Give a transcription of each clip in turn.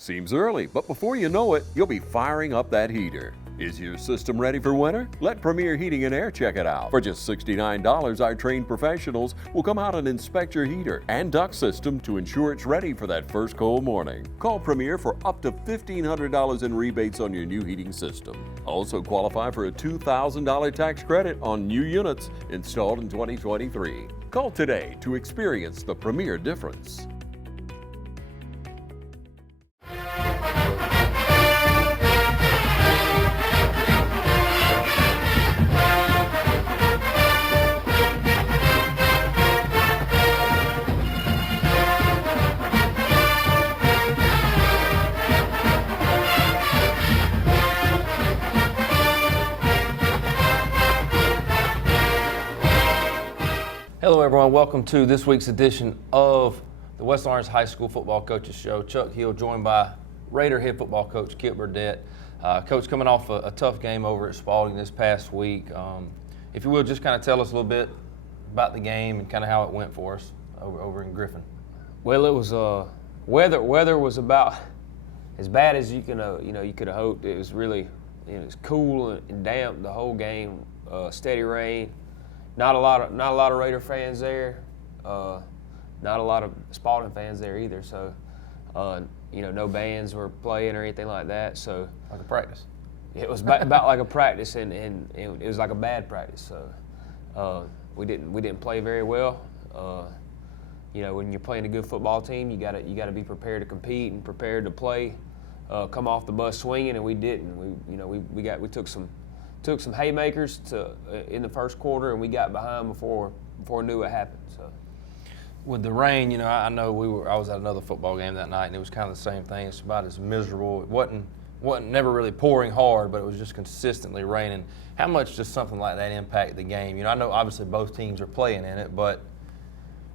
Seems early, but before you know it, you'll be firing up that heater. Is your system ready for winter? Let Premier Heating and Air check it out. For just $69, our trained professionals will come out and inspect your heater and duct system to ensure it's ready for that first cold morning. Call Premier for up to $1,500 in rebates on your new heating system. Also qualify for a $2,000 tax credit on new units installed in 2023. Call today to experience the Premier difference. Hello everyone, welcome to this week's edition of the West Orange High School Football Coaches Show. Chuck Hill joined by Raider head football coach Kip Burdett. Coach, coming off a tough game over at Spalding this past week. If you will, just kind of tell us a little bit about the game and kind of how it went for us over in Griffin. Well, it was weather was about as bad as you could have hoped. It was really it was cool and damp the whole game. Steady rain. Not a lot of Raider fans there. Not a lot of Spalding fans there either. So, no bands were playing or anything like that. So, Like a practice. it was about like a practice, and it was like a bad practice. So, we didn't play very well. When you're playing a good football team, you gotta be prepared to compete and prepared to play. Come off the bus swinging, and we didn't. We took some haymakers in the first quarter, and we got behind before we knew what happened. So, With the rain, I know I was at another football game that night, and it was kind of the same thing. It's about as miserable. It wasn't never really pouring hard, but it was just consistently raining. How much does something like that impact the game? I know obviously both teams are playing in it, but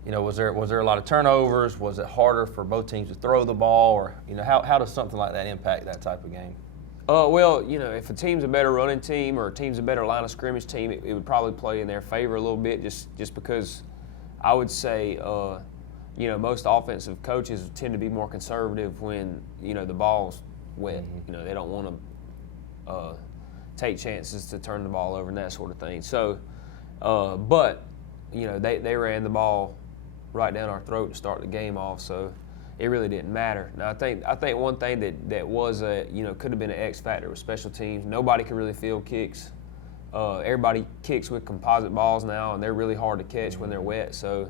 was there a lot of turnovers? Was it harder for both teams to throw the ball, or how does something like that impact that type of game? If a team's a better running team or a team's a better line of scrimmage team, it would probably play in their favor a little bit, just because I would say, most offensive coaches tend to be more conservative when, the ball's wet. Mm-hmm. They don't want to take chances to turn the ball over and that sort of thing. So, they ran the ball right down our throat to start the game off, so it really didn't matter. Now, I think one thing that was could have been an X factor with special teams. Nobody could really field kicks. Everybody kicks with composite balls now, and they're really hard to catch when they're wet. So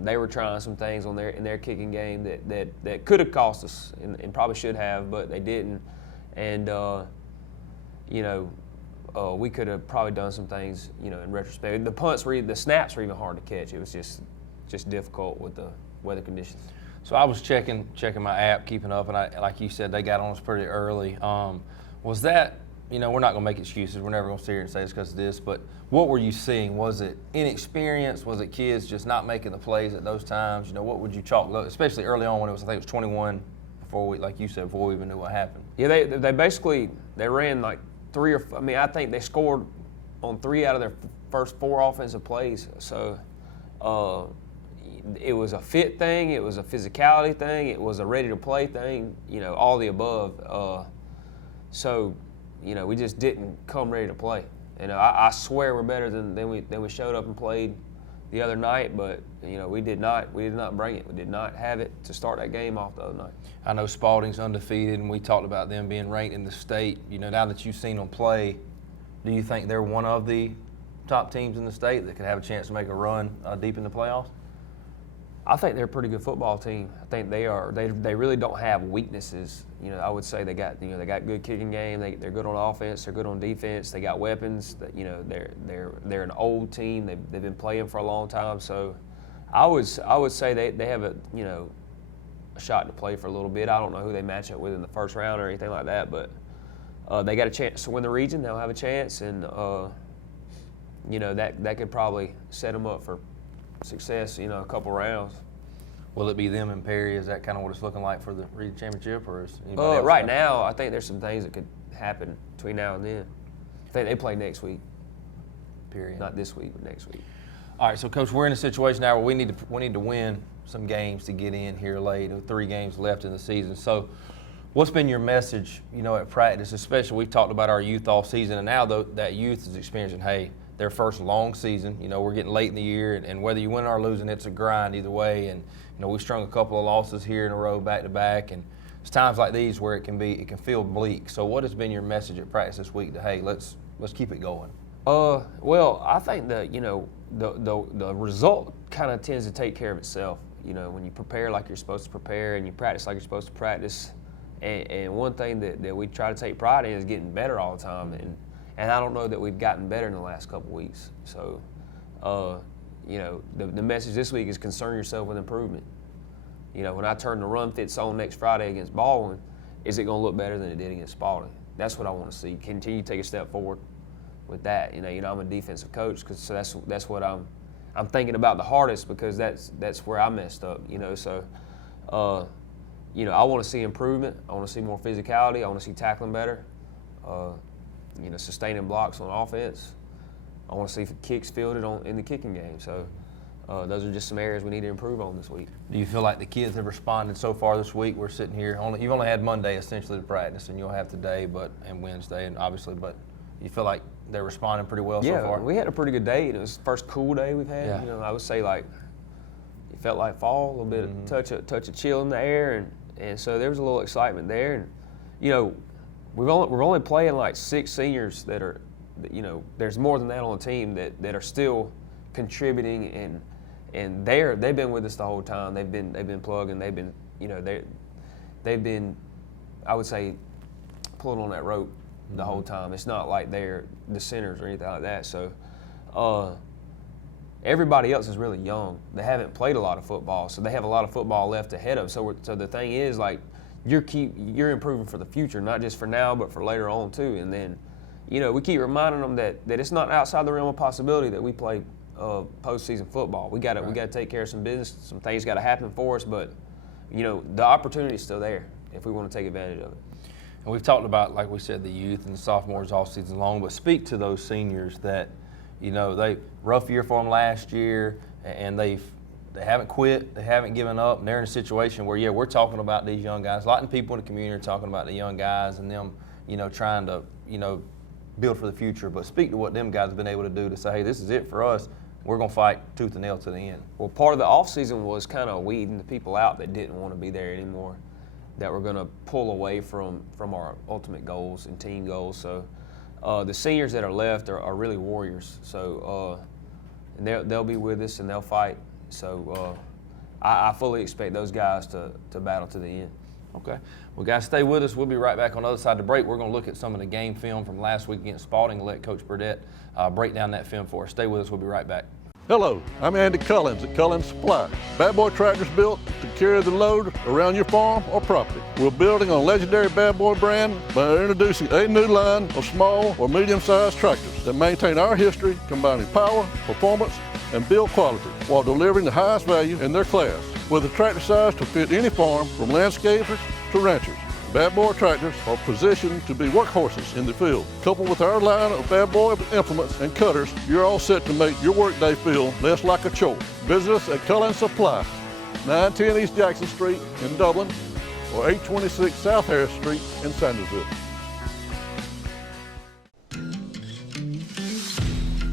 they were trying some things in their kicking game that could have cost us and probably should have, but they didn't. And we could have probably done some things in retrospect. The snaps were even hard to catch. It was just difficult with the weather conditions. So I was checking my app, keeping up, and like you said, they got on us pretty early. Was that, we're not going to make excuses. We're never going to sit here and say it's because of this, but what were you seeing? Was it inexperience? Was it kids just not making the plays at those times? What would you chalk, especially early on when I think it was 21 before we even knew what happened? Yeah, they basically ran like I think they scored on 3 out of their first 4 offensive plays. So, it was a fit thing, it was a physicality thing, it was a ready-to-play thing, all the above. We just didn't come ready to play. I swear we're better than we showed up and played the other night, but we did not bring it. We did not have it to start that game off the other night. I know Spalding's undefeated, and we talked about them being ranked in the state. Now that you've seen them play, do you think they're one of the top teams in the state that could have a chance to make a run deep in the playoffs? I think they're a pretty good football team. I think they are. They really don't have weaknesses. I would say they got good kicking game. They're good on offense. They're good on defense. They got weapons. They're an old team. They've been playing for a long time. So, I would say they have a shot to play for a little bit. I don't know who they match up with in the first round or anything like that, but they got a chance to win the region. They'll have a chance, and that could probably set them up for success, a couple rounds. Will it be them and Perry? Is that kind of what it's looking like for the region championship, or is anybody else? Right now, I think there's some things that could happen between now and then. I think they play next week. Period. Not this week, but next week. All right, so Coach, we're in a situation now where we need to win some games to get in here late, 3 games left in the season. So what's been your message, at practice, especially we've talked about our youth all season, and now that youth is experiencing, hey, their first long season. We're getting late in the year, and whether you win or losing, it's a grind either way. And we strung a couple of losses here in a row, back to back, and it's times like these where it can feel bleak. So what has been your message at practice this week? To hey, let's keep it going. Well, I think that the result kind of tends to take care of itself. When you prepare like you're supposed to prepare and you practice like you're supposed to practice. And one thing that we try to take pride in is getting better all the time. And I don't know that we've gotten better in the last couple of weeks. So, the message this week is concern yourself with improvement. When I turn the run fits on next Friday against Baldwin, is it going to look better than it did against Spalding? That's what I want to see. Continue to take a step forward with that. I'm a defensive coach, so that's what I'm thinking about the hardest, because that's where I messed up. So, I want to see improvement. I want to see more physicality. I want to see tackling better. Sustaining blocks on offense. I want to see kicks fielded in the kicking game. So those are just some areas we need to improve on this week. Do you feel like the kids have responded so far this week? We're sitting here. You've only had Monday essentially to practice, and you'll have today, and Wednesday, and obviously, but you feel like they're responding pretty well so far? Yeah, we had a pretty good day. It was the first cool day we've had. Yeah. I would say it felt like fall, a little bit of touch of chill in the air, and so there was a little excitement there. And we're only playing like 6 seniors that are, there's more than that on the team that are still contributing, and they've been with us the whole time. They've been plugging. They've been, I would say, pulling on that rope the whole time. It's not like they're the centers or anything like that. So everybody else is really young. They haven't played a lot of football, so they have a lot of football left ahead of them. So the thing is, you're improving for the future, not just for now, but for later on too. And then, we keep reminding them that it's not outside the realm of possibility that we play postseason football. We got to take care of some business. Some things got to happen for us, but the opportunity is still there if we want to take advantage of it. And we've talked about, like we said, the youth and the sophomores all season long, but speak to those seniors that, they rough year for them last year, and they haven't quit, they haven't given up, and they're in a situation where, we're talking about these young guys. A lot of people in the community are talking about the young guys and them, trying to, build for the future. But speak to what them guys have been able to do to say, hey, this is it for us. We're going to fight tooth and nail to the end. Well, part of the offseason was kind of weeding the people out that didn't want to be there anymore, that were going to pull away from our ultimate goals and team goals. So the seniors that are left are really warriors. So and they'll be with us and they'll fight. So I fully expect those guys to battle to the end. Okay. Well, guys, stay with us. We'll be right back on the other side of the break. We're going to look at some of the game film from last week against Spalding and let Coach Burdett break down that film for us. Stay with us. We'll be right back. Hello, I'm Andy Cullins at Cullins Supply. Bad Boy tractors built to carry the load around your farm or property. We're building on legendary Bad Boy brand by introducing a new line of small or medium-sized tractors that maintain our history, combining power, performance, and build quality while delivering the highest value in their class. With a tractor size to fit any farm, from landscapers to ranchers, Bad Boy tractors are positioned to be workhorses in the field. Coupled with our line of Bad Boy implements and cutters, you're all set to make your workday feel less like a chore. Visit us at Cullins Supply, 910 East Jackson Street in Dublin, or 826 South Harris Street in Sandersville.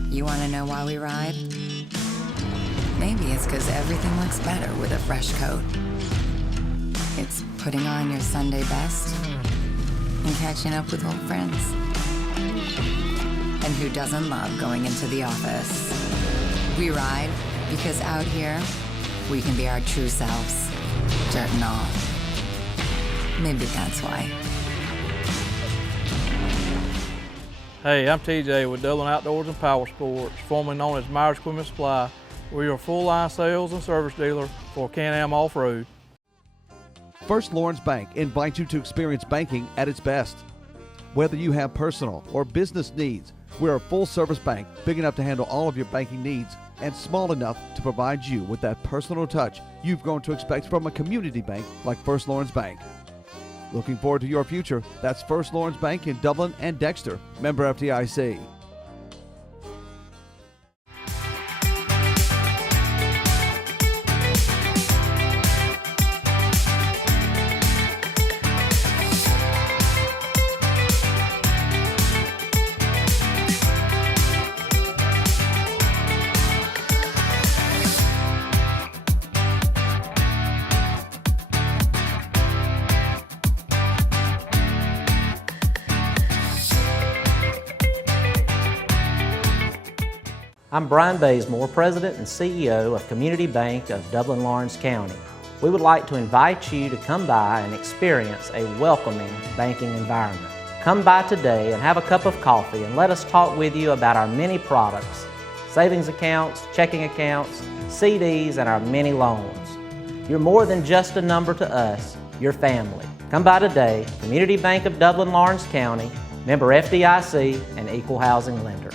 You want to know why we ride? Maybe it's because everything looks better with a fresh coat. It's putting on your Sunday best and catching up with old friends. And who doesn't love going into the office? We ride because out here, we can be our true selves, dirt and all. Maybe that's why. Hey, I'm TJ with Dublin Outdoors and Power Sports, formerly known as Myers Equipment Supply. We're your full-line sales and service dealer for Can-Am Off-Road. First Lawrence Bank invites you to experience banking at its best. Whether you have personal or business needs, we're a full-service bank big enough to handle all of your banking needs and small enough to provide you with that personal touch you've grown to expect from a community bank like First Lawrence Bank. Looking forward to your future? That's First Lawrence Bank in Dublin and Dexter, member FDIC. I'm Brian Bazemore, President and CEO of Community Bank of Dublin-Lawrence County. We would like to invite you to come by and experience a welcoming banking environment. Come by today and have a cup of coffee and let us talk with you about our many products, savings accounts, checking accounts, CDs, and our many loans. You're more than just a number to us, you're family. Come by today, Community Bank of Dublin-Lawrence County, member FDIC, and equal housing lender.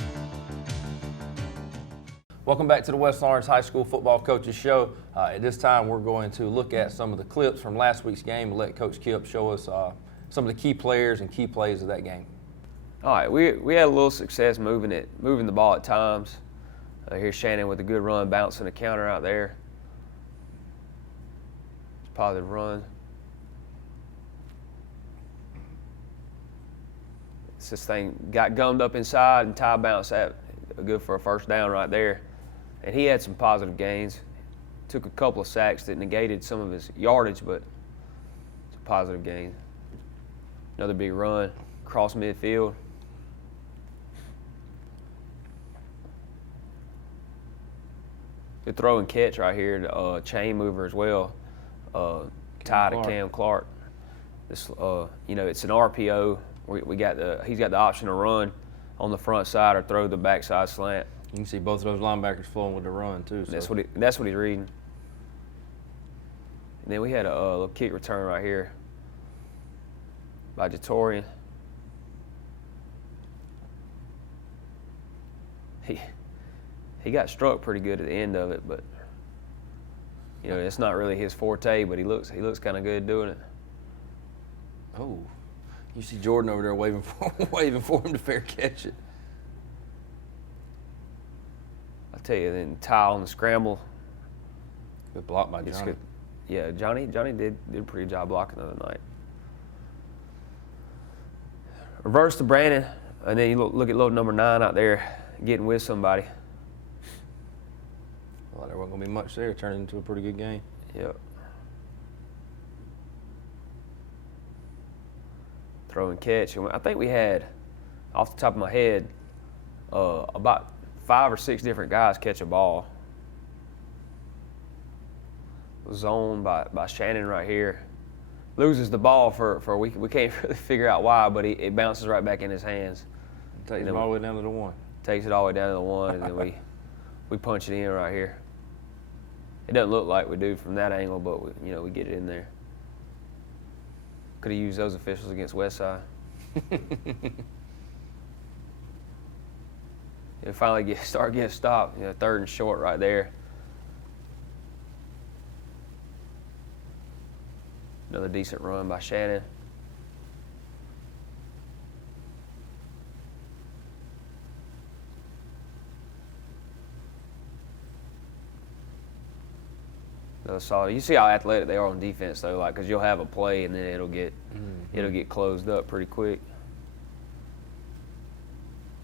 Welcome back to the West Lawrence High School Football Coaches Show. At this time, we're going to look at some of the clips from last week's game and let Coach Kip show us some of the key players and key plays of that game. All right, we had a little success moving the ball at times. Here's Shannon with a good run, bouncing a counter out there. It's a positive run. This thing got gummed up inside and Ty bounced that good for a first down right there. And he had some positive gains. Took a couple of sacks that negated some of his yardage, but it's a positive gain. Another big run across midfield. Good throw and catch right here. Chain mover as well. Ty to Cam Clark. This, it's an RPO. He's got the option to run on the front side or throw the backside slant. You can see both of those linebackers flowing with the run too. So. That's what he's reading. And then we had a little kick return right here by Jatorian. He got struck pretty good at the end of it, but it's not really his forte. But he looks kind of good doing it. Oh, you see Jordan over there waving for him to fair catch it. I tell you, then Ty on the scramble. Good block by Johnny. Yeah, Johnny did a pretty good job blocking the other night. Reverse to Brandon, and then you look at load number 9 out there getting with somebody. Well, there wasn't going to be much there. Turned into a pretty good game. Yep. Throw and catch. I think we had, off the top of my head, about 5 or 6 different guys catch a ball. Zone by Shannon right here. Loses the ball for we can't really figure out why, but it bounces right back in his hands. Takes it all the way down to the 1. Takes it all the way down to the 1, and then we punch it in right here. It doesn't look like we do from that angle, but we get it in there. Could have used those officials against Westside. Finally start getting stopped. 3rd and short right there. Another decent run by Shannon. Another solid. You see how athletic they are on defense, though, because you'll have a play and then it'll get closed up pretty quick.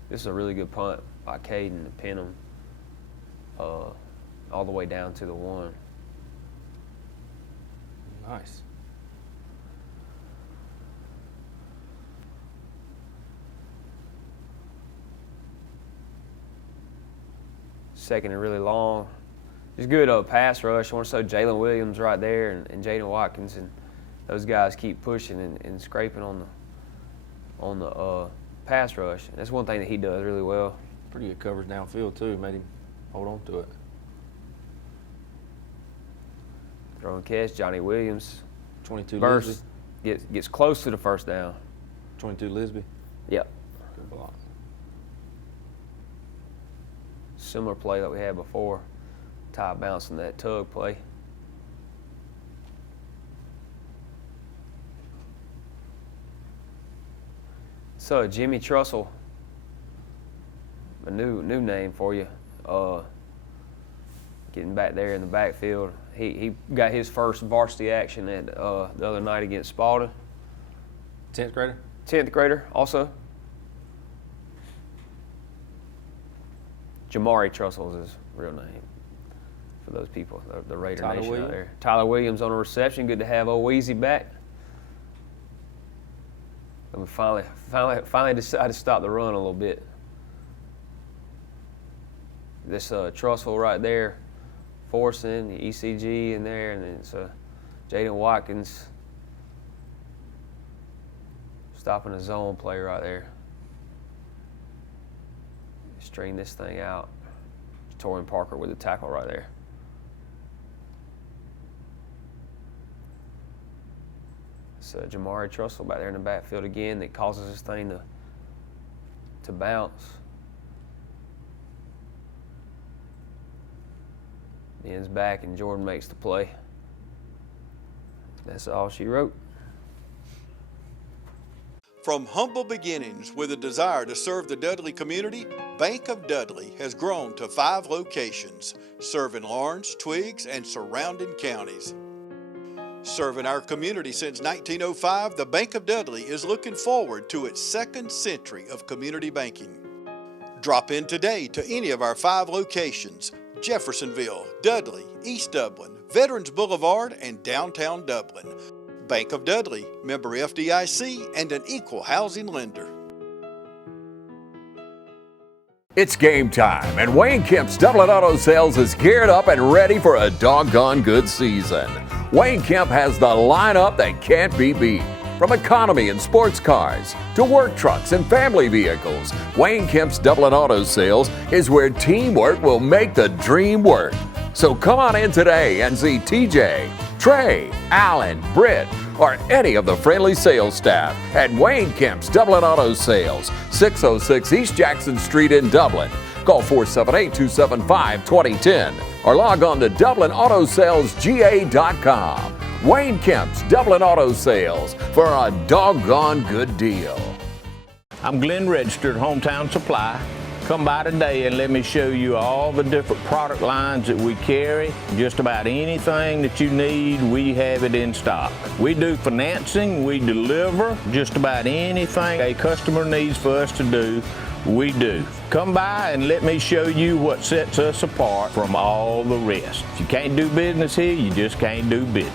This is a really good punt by Caden to pin him all the way down to the 1. Nice. Second and really long. Just good pass rush. I want to show Jalen Williams right there and Jaden Watkins, and those guys keep pushing and scraping on the pass rush. That's one thing that he does really well. Pretty good coverage downfield too. Made him hold on to it. Throw and catch. Johnny Williams. 22 burst. Lisby. Gets close to the first down. 22 Lisby. Yep. Good block. Similar play that we had before. Ty bouncing that tug play. So Jimmy Trussell, a new name for you. Getting back there in the backfield. He got his first varsity action at the other night against Spalding. 10th grader? 10th grader also. Jamari Trussell is his real name for those people, the Raider Tyler Nation Williams. out there. Tyler Williams on a reception. Good to have old Weezy back. And we finally decided to stop the run a little bit. this Trussell right there, forcing the ECG in there, and then it's Jaden Watkins stopping a zone play right there. String this thing out. Torian Parker with the tackle right there. It's Jamari Trussell back there in the backfield again that causes this thing to bounce. Ends back and Jordan makes the play. That's all she wrote. From humble beginnings with a desire to serve the Dudley community, Bank of Dudley has grown to 5 locations, serving Lawrence, Twiggs, and surrounding counties. Serving our community since 1905, the Bank of Dudley is looking forward to its 2nd century of community banking. Drop in today to any of our 5 locations: Jeffersonville, Dudley, East Dublin, Veterans Boulevard, and downtown Dublin. Bank of Dudley, member FDIC, and an equal housing lender. It's game time, and Wayne Kemp's Dublin Auto Sales is geared up and ready for a doggone good season. Wayne Kemp has the lineup that can't be beat. From economy and sports cars to work trucks and family vehicles, Wayne Kemp's Dublin Auto Sales is where teamwork will make the dream work. So come on in today and see TJ, Trey, Alan, Britt, or any of the friendly sales staff at Wayne Kemp's Dublin Auto Sales, 606 East Jackson Street in Dublin. Call 478-275-2010 or log on to DublinAutoSalesGA.com. Wayne Kemp's Dublin Auto Sales for a doggone good deal. I'm Glenn Registered, Hometown Supply. Come by today and let me show you all the different product lines that we carry. Just about anything that you need, we have it in stock. We do financing, we deliver just about anything a customer needs for us to do, we do. Come by and let me show you what sets us apart from all the rest. If you can't do business here, you just can't do business.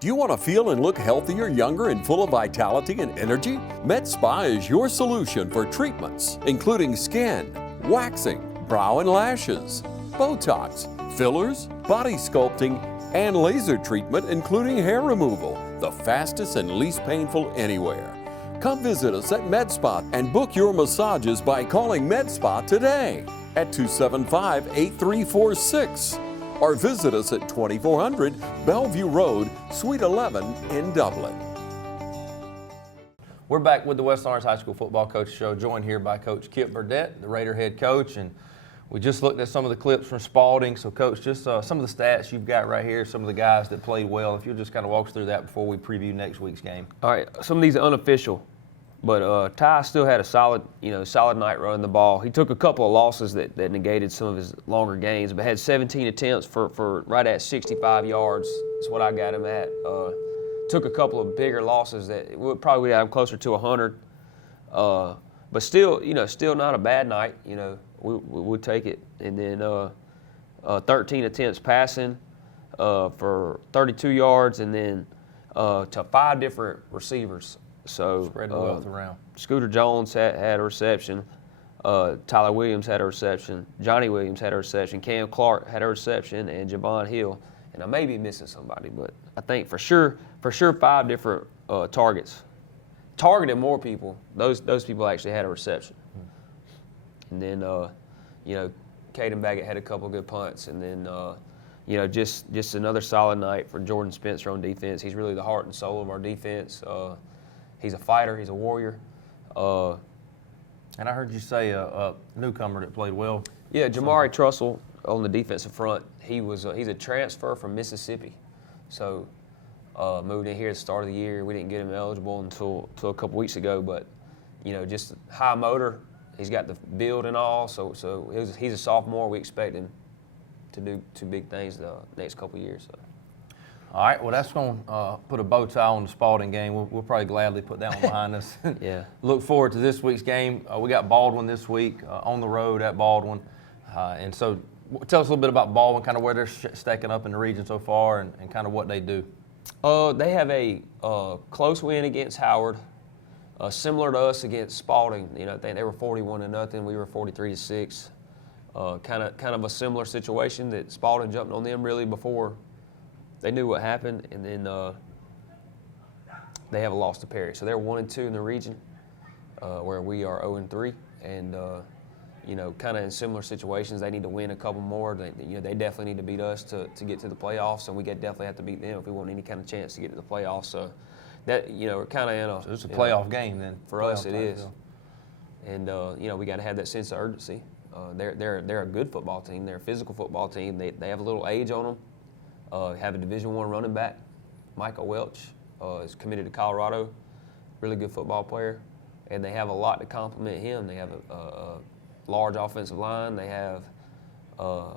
Do you want to feel and look healthier, younger, and full of vitality and energy? Med Spa is your solution for treatments, including skin, waxing, brow and lashes, Botox, fillers, body sculpting, and laser treatment, including hair removal, the fastest and least painful anywhere. Come visit us at Med Spa and book your massages by calling Med Spa today at 275-8346. Or visit us at 2400 Bellevue Road, Suite 11 in Dublin. We're back with the West Lawrence High School Football Coach Show, joined here by Coach Kip Burdett, the Raider head coach. And we just looked at some of the clips from Spalding. So, Coach, just some of the stats you've got right here, some of the guys that played well. If you'll just kind of walk us through that before we preview next week's game. All right, some of these are unofficial, but Ty still had a solid night running the ball. He took a couple of losses that negated some of his longer gains, but had 17 attempts for right at 65 yards. That's what I got him at. Took a couple of bigger losses that would probably have him closer to 100. But still, still not a bad night. We would take it. And then 13 attempts passing for 32 yards, and then to 5 different receivers. So spread the wealth around. Scooter Jones had a reception. Tyler Williams had a reception. Johnny Williams had a reception. Cam Clark had a reception, and Javon Hill. And I may be missing somebody, but I think for sure 5 different targets. Targeted more people. Those people actually had a reception. And then Caden Baggett had a couple of good punts, and then just another solid night for Jordan Spencer on defense. He's really the heart and soul of our defense. He's a fighter. He's a warrior. And I heard you say a newcomer that played well. Yeah, Jamari Trussell on the defensive front. He's a transfer from Mississippi. So moved in here at the start of the year. We didn't get him eligible until a couple weeks ago, but just high motor. He's got the build and all. So he's a sophomore. We expect him to do 2 big things the next couple of years. So. All right, well, that's going to put a bow tie on the Spalding game. We'll probably gladly put that one behind us. Yeah. Look forward to this week's game. We got Baldwin this week on the road at Baldwin. And so tell us a little bit about Baldwin, kind of where they're stacking up in the region so far and kind of what they do. They have a close win against Howard, similar to us against Spalding. You know, I think they were 41-0. We were 43-6. Kind of a similar situation that Spalding jumped on them really before they knew what happened, and then they have a loss to Perry. So they're 1-2 in the region, where we are 0-3, and you know, kind of in similar situations. They need to win a couple more. They definitely need to beat us to get to the playoffs, and we definitely have to beat them if we want any kind of chance to get to the playoffs. So that, you know, we're kind of in a. So it's a playoff game then. For us, it is. And you know, we got to have that sense of urgency. They're a good football team. They're a physical football team. They have a little age on them. Have a Division I running back, Michael Welch, is committed to Colorado. Really good football player, and they have a lot to complement him. They have a large offensive line. They have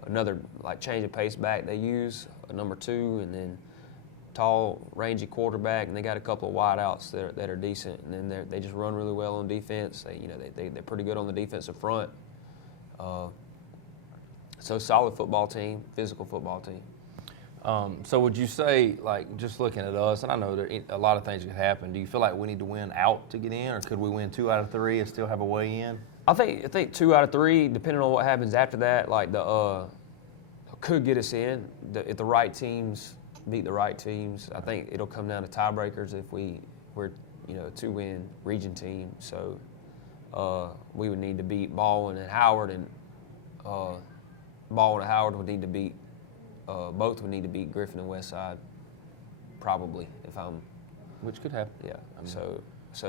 another like change of pace back they use, a number 2, and then tall, rangy quarterback, and they got a couple of wideouts that are decent. And then they just run really well on defense. They're pretty good on the defensive front. So solid football team, physical football team. So would you say, like, just looking at us, and I know a lot of things could happen, do you feel like we need to win out to get in, or could we win 2 out of 3 and still have a way in? I think 2 out of 3, depending on what happens after that, like could get us in. If the right teams beat the right teams, I think it'll come down to tiebreakers if we're you know, a 2-win region team. So we would need to beat Baldwin and Howard, and Baldwin and Howard would need to beat. Both would need to beat Griffin and Westside, probably, if I'm. Which could happen. Yeah. So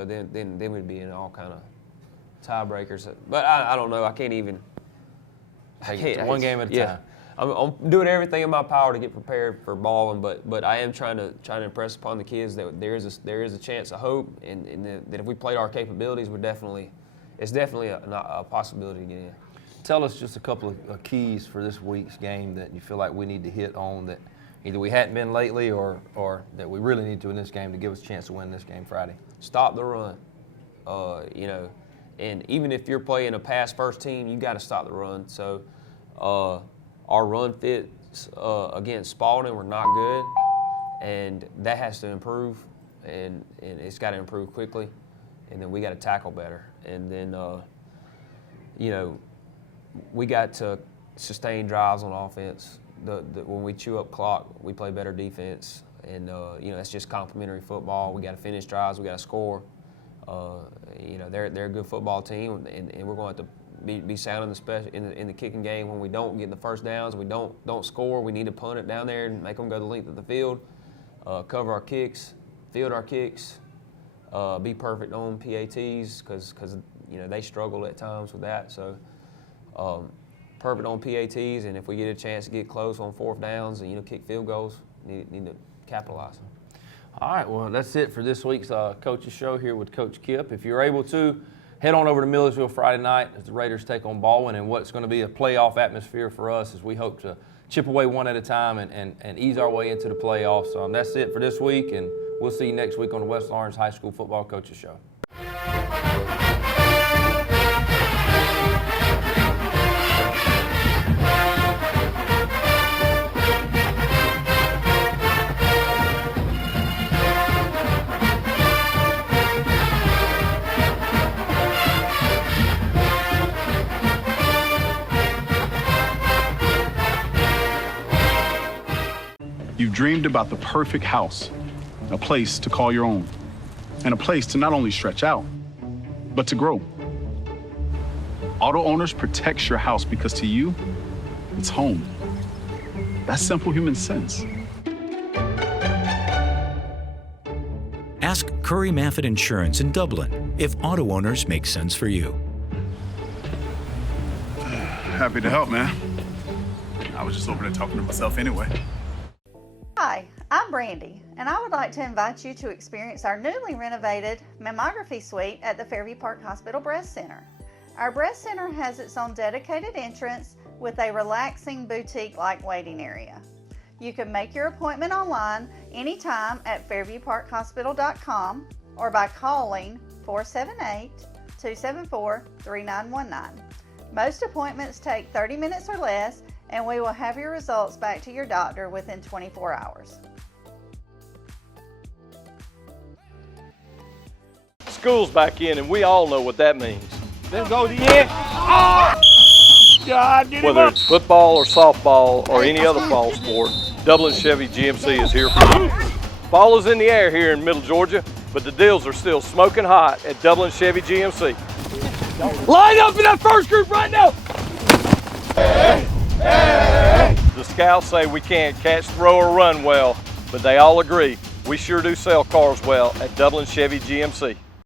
then we'd be in all kind of tiebreakers. But I don't know. I can't even. One game at a time. I'm doing everything in my power to get prepared for Baldwin, but I am trying to impress upon the kids that there is a chance of hope, and that if we played our capabilities, it's definitely a possibility to get in. Tell us just a couple of keys for this week's game that you feel like we need to hit on that either we hadn't been lately or that we really need to in this game to give us a chance to win this game Friday. Stop the run. You know, and even if you're playing a pass-first team, you got to stop the run. So our run fits against Spalding were not good, and that has to improve, and it's got to improve quickly, and then we got to tackle better. And then, you know, we got to sustain drives on offense. When we chew up clock, we play better defense, and you know, that's just complementary football. We got to finish drives, we got to score. You know, they're a good football team, and we're going to have to be sound in the kicking game. When we don't get the first downs, we don't score. We need to punt it down there and make them go the length of the field, cover our kicks, field our kicks, be perfect on PATs because you know, they struggle at times with that. So. Perfect on PATs, and if we get a chance to get close on 4th downs and, you know, kick field goals, need to capitalize. All right, well, that's it for this week's Coach's Show here with Coach Kip. If you're able to, head on over to Millersville Friday night as the Raiders take on Baldwin, and what's going to be a playoff atmosphere for us as we hope to chip away one at a time and ease our way into the playoffs. That's it for this week, and we'll see you next week on the West Lawrence High School Football Coach's Show. You've dreamed about the perfect house, a place to call your own, and a place to not only stretch out, but to grow. Auto Owners protects your house because to you, it's home. That's simple human sense. Ask Curry Maffett Insurance in Dublin if Auto Owners make sense for you. Happy to help, man. I was just over there talking to myself anyway. Hi, I'm Brandy, and I would like to invite you to experience our newly renovated mammography suite at the Fairview Park Hospital Breast Center. Our breast center has its own dedicated entrance with a relaxing boutique-like waiting area. You can make your appointment online anytime at fairviewparkhospital.com or by calling 478-274-3919. Most appointments take 30 minutes or less, and we will have your results back to your doctor within 24 hours. school's back in, and we all know what that means. Then go to the end. Oh! God, get him Whether up. it's football or softball or any other fall sport, Dublin Chevy GMC is here for you. Fall is in the air here in Middle Georgia, but the deals are still smoking hot at Dublin Chevy GMC. Line up in that first group right now. The scouts say we can't catch, throw, or run well, but they all agree we sure do sell cars well at Dublin Chevy GMC.